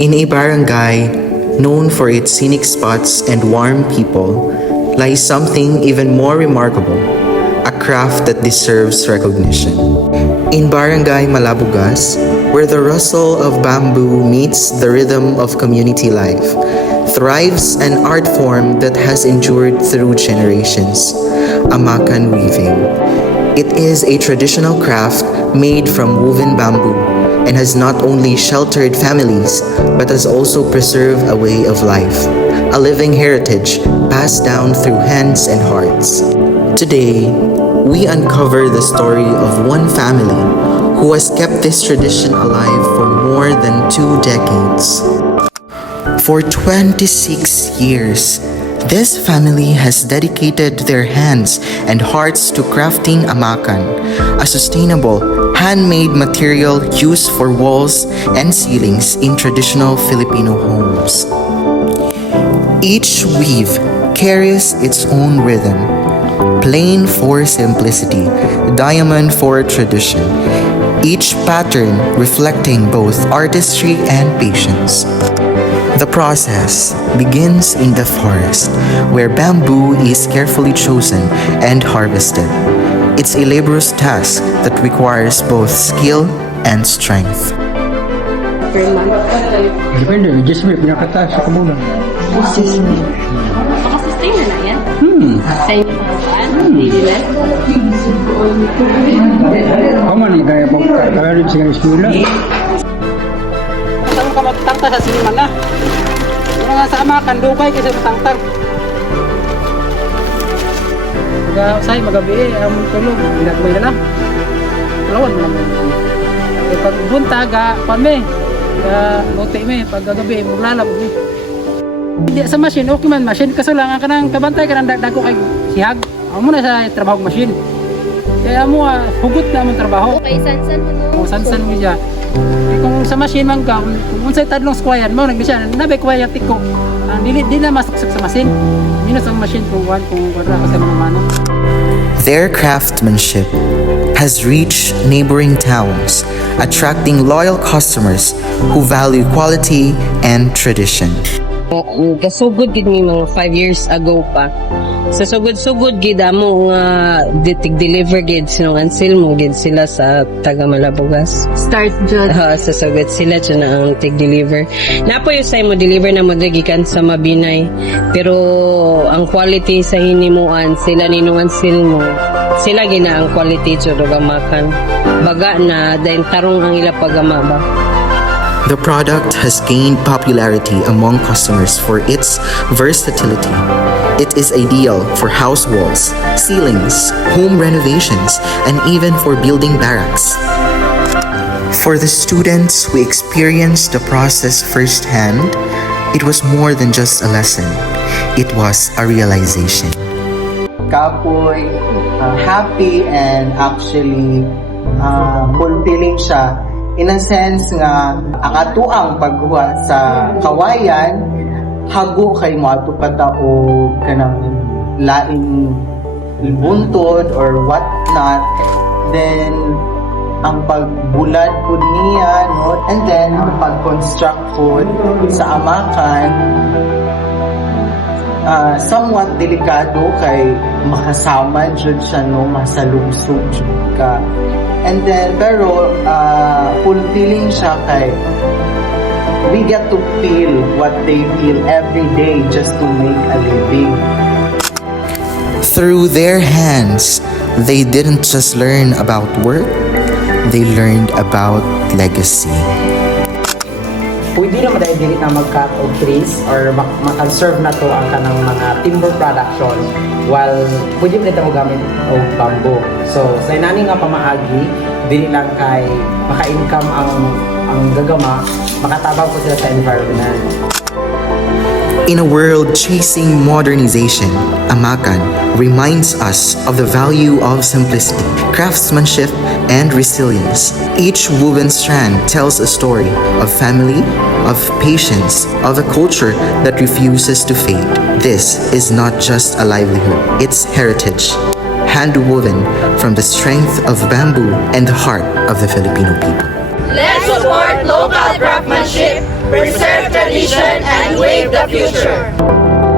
In a barangay known for its scenic spots and warm people lies something even more remarkable, a craft that deserves recognition. In Barangay Malabugas, where the rustle of bamboo meets the rhythm of community life, thrives an art form that has endured through generations, amakan weaving. It is a traditional craft made from woven bamboo and has not only sheltered families but has also preserved a way of life, a living heritage passed down through hands and hearts. Today, we uncover the story of one family who has kept this tradition alive for more than 2 decades. For 26 years, this family has dedicated their hands and hearts to crafting amakan, a sustainable, handmade material used for walls and ceilings in traditional Filipino homes. Each weave carries its own rhythm, plain for simplicity, diamond for tradition, each pattern reflecting both artistry and patience. The process begins in the forest, where bamboo is carefully chosen and harvested. It's a laborious task that requires both skill and strength. Depende, just may pinakataas sa kamunan. Makasustain na lang yan? Sa iyo daily life? Kaman ni kaya po kalalit sa eskwela. Saan ka magtangta sa siniman na? Yung nga sa amakan, dugay kasi matangtang. Usay, magabi ang tulog, ginagmay na lang. Kalawan mo naman. E pag bunta, kuan me, lote me, pag gagabi, maglalab me. Hindi sa machine, okay man, machine kaso lang, ka nang kabantay ka nang dagdag ko kay sihag. Ako muna sa trabaho machine. Kaya mo, hugot na mong trabaho. Okay, sansan mo no? O, sansan mo siya. E kung sa machine man ka, kung unsay tadlong squayan mo, nagbisya, nabay kwaya tiko. Di na masuksok sa machine. Minus ang machine kung wala ka sa mga mano. Their craftsmanship has reached neighboring towns, attracting loyal customers who value quality and tradition. Kasugod gid mi mga 5 years ago pa. Sa sugod-sugod gid amo nga deliver gid sinong Anselmo gid sila sa taga Malabugas. Start dyan. Sa sugod sila dyan na ang tig-deliver. Napo yung say mo deliver na mo gikan sa Mabinay. Pero ang quality sa hinimuan sila ninong Anselmo. Sila gina ang quality sa gamakan. Baga na dahil tarong ang ila pagama ba. The product has gained popularity among customers for its versatility. It is ideal for house walls, ceilings, home renovations, and even for building barracks. For the students who experienced the process firsthand, it was more than just a lesson. It was a realization. Kapoy, happy and actually fulfilling siya. In a sense nga, ang atuang pagkuha sa kawayan, hago kay mo ato patao kanang laing buntod or what not. Then, ang pagbulad po niya, no? And then, ang pag-construct po sa amakan, somewhat delikado kay makasama dyan siya, no? Masalubsog ka. And then, pero fulfilling siya kay we get to feel what they feel every day just to make a living. Through their hands, they didn't just learn about work, they learned about legacy. Pwede naman dahil dili na mag-cut of trees or ma-conserve na to ang kanang mga timber production while pwede mo nito gamit og bamboo. So, sa inani nga pamaagi, dili lang kay maka-income ang gagama, makatabang po sila sa environment. In a world chasing modernization, amakan reminds us of the value of simplicity, craftsmanship, and resilience. Each woven strand tells a story of family, of patience, of a culture that refuses to fade. This is not just a livelihood, it's heritage, hand-woven from the strength of bamboo and the heart of the Filipino people. Let's support local craftsmanship. preserve tradition, and wave the future.